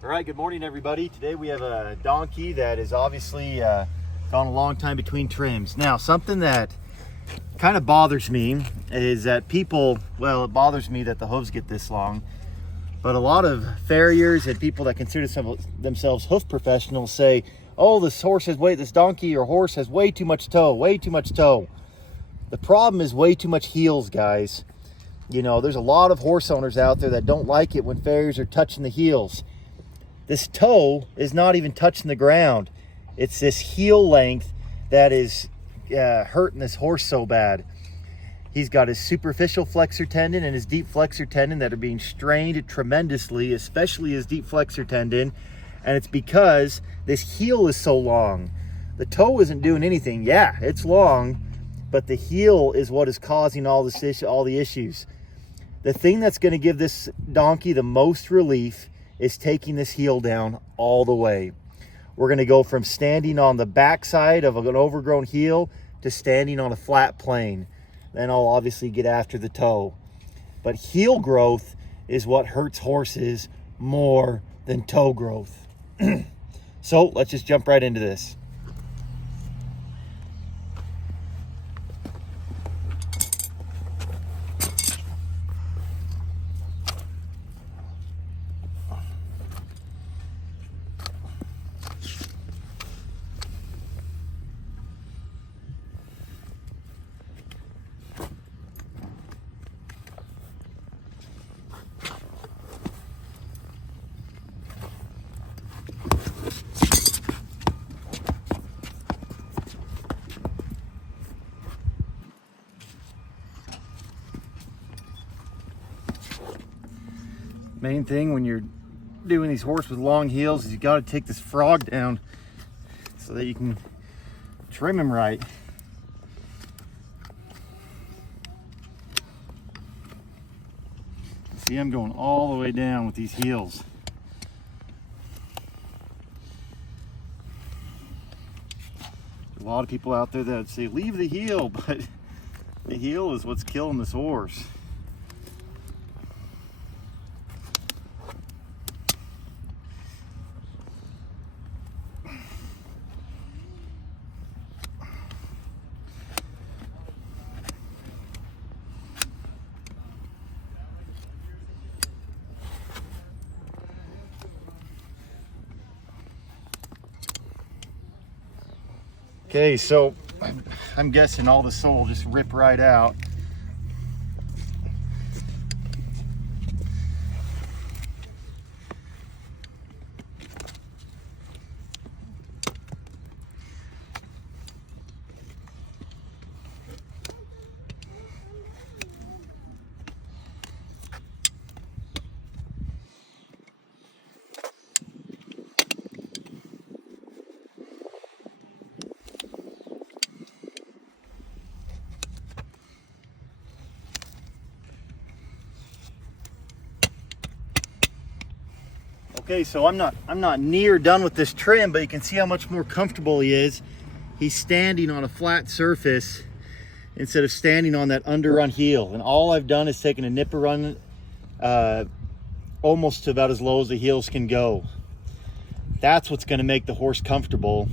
All right, good morning everybody. Today we have a donkey that is obviously gone a long time between trims. Now, something that kind of bothers me is that people, well, it bothers me that the hooves get this long, but a lot of farriers and people that consider themselves hoof professionals say, oh, this donkey or horse has way too much toe, way too much toe. The problem is way too much heels, guys. You know, there's a lot of horse owners out there that don't like it when farriers are touching the heels. This toe is not even touching the ground. It's this heel length that is hurting this horse so bad. He's got his superficial flexor tendon and his deep flexor tendon that are being strained tremendously, especially his deep flexor tendon. And it's because this heel is so long. The toe isn't doing anything. Yeah, it's long, but the heel is what is causing all the issues. The thing that's going to give this donkey the most relief is taking this heel down all the way. We're going to go from standing on the backside of an overgrown heel to standing on a flat plane. Then I'll obviously get after the toe. But heel growth is what hurts horses more than toe growth. So let's just jump right into this. Main thing when you're doing these horses with long heels is you got to take this frog down so that you can trim him right. See, I'm going all the way down with these heels. There's a lot of people out there that say leave the heel, but the heel is what's killing this horse. Okay, so I'm guessing all the sole just rip right out. Okay, so I'm not near done with this trim, but you can see how much more comfortable he is. He's standing on a flat surface instead of standing on that underrun heel. And all I've done is taken a nipper run almost to about as low as the heels can go. That's what's going to make the horse comfortable.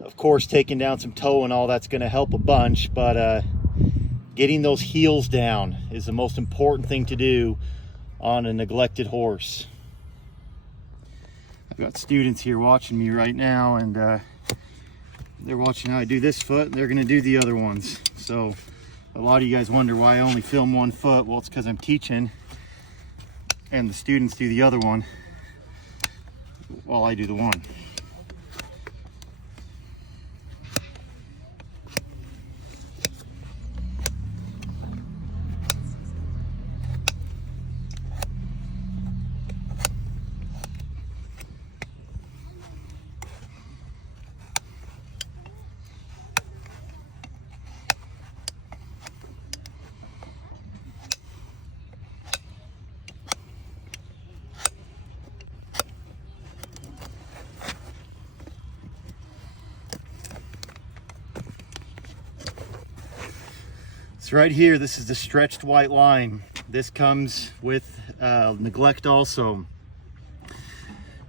Of course, taking down some toe and all that's going to help a bunch, but getting those heels down is the most important thing to do on a neglected horse. I've got students here watching me right now, and they're watching how I do this foot, and they're going to do the other ones. So a lot of you guys wonder why I only film one foot. Well, it's because I'm teaching and the students do the other one while I do the one. So right here, this is the stretched white line. This comes with neglect also.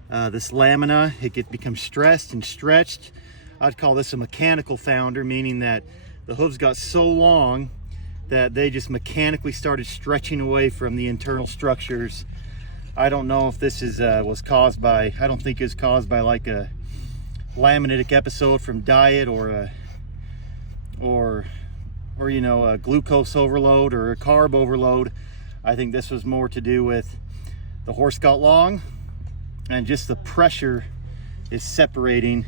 this lamina, it becomes stressed and stretched. I'd call this a mechanical founder, meaning that the hooves got so long that they just mechanically started stretching away from the internal structures. I don't know if this is was caused by, I don't think it was caused by like a laminitic episode from diet or you know, a glucose overload or a carb overload. I think this was more to do with the horse got long and just the pressure is separating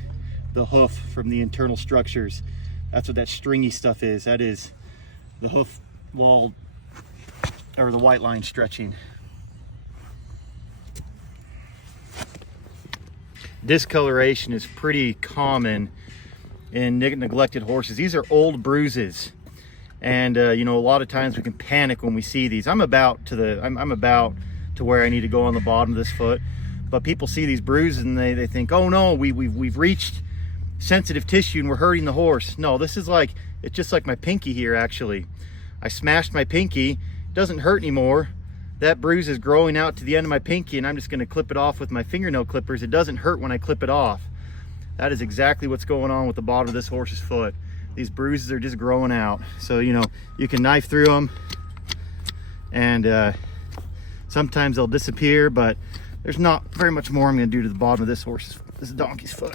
the hoof from the internal structures. That's what that stringy stuff is. That is the hoof wall or the white line stretching. Discoloration is pretty common in neglected horses. These are old bruises, and you know, a lot of times we can panic when we see these. I'm about to where I need to go on the bottom of this foot, but people see these bruises and they think, oh no, we've reached sensitive tissue and we're hurting the horse. No, this is like, it's just like my pinky here. Actually, I smashed my pinky. It doesn't hurt anymore. That bruise is growing out to the end of my pinky, and I'm just going to clip it off with my fingernail clippers. It doesn't hurt when I clip it off. That is exactly what's going on with the bottom of this horse's foot. These bruises are just growing out. So, you know, you can knife through them, and sometimes they'll disappear, but there's not very much more I'm going to do to the bottom of this donkey's foot.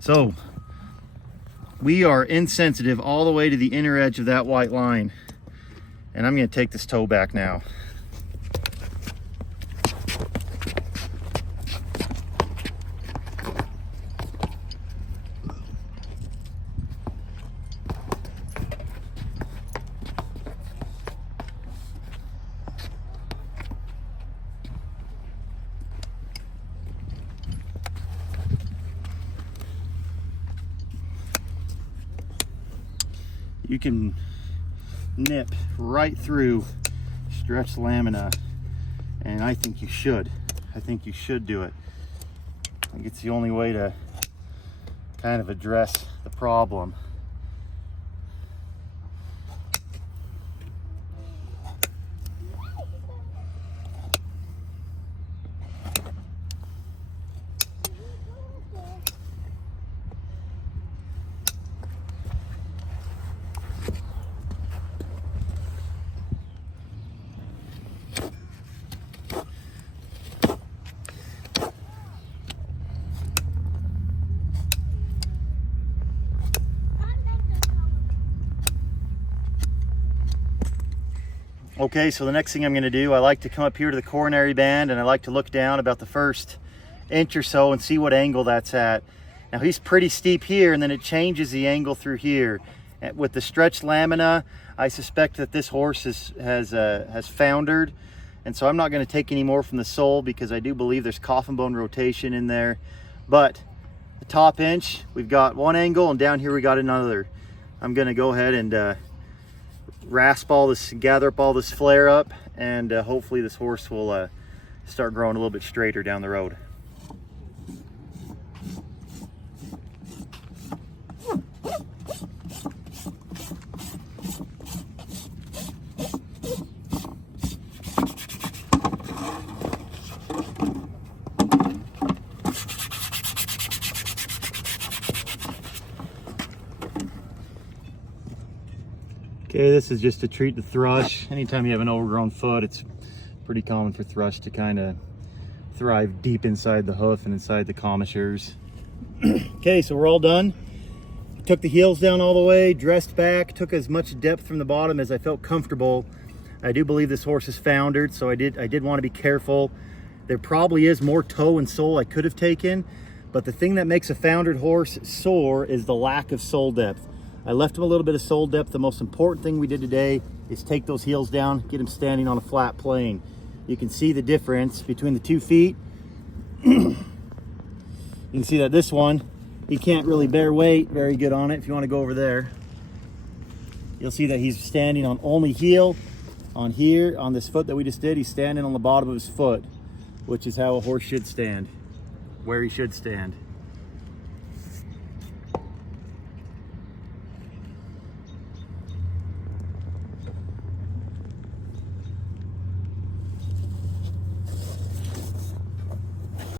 So we are insensitive all the way to the inner edge of that white line, and I'm going to take this toe back now. You can nip right through stretched lamina, and I think you should. I think you should do it. I think it's the only way to kind of address the problem. Okay, so the next thing I'm going to do, I like to come up here to the coronary band, and I like to look down about the first inch or so and see what angle that's at. Now he's pretty steep here, and then it changes the angle through here. With the stretched lamina, I suspect that this horse has foundered, and so I'm not going to take any more from the sole because I do believe there's coffin bone rotation in there. But the top inch, we've got one angle, and down here we got another. I'm going to go ahead and rasp all this, gather up all this flare up, and hopefully this horse will start growing a little bit straighter down the road. Okay, this is just to treat the thrush. Anytime you have an overgrown foot, it's pretty common for thrush to kind of thrive deep inside the hoof and inside the commissures. Okay, so we're all done. Took the heels down all the way, dressed back, took as much depth from the bottom as I felt comfortable. I do believe this horse is foundered, so I did want to be careful. There probably is more toe and sole I could have taken, but the thing that makes a foundered horse sore is the lack of sole depth. I left him a little bit of sole depth. The most important thing we did today is take those heels down, get him standing on a flat plane. You can see the difference between the 2 feet. You can see that this one, he can't really bear weight very good on it. If you want to go over there, you'll see that he's standing on only heel. On here, on this foot that we just did, he's standing on the bottom of his foot, which is how a horse should stand, where he should stand.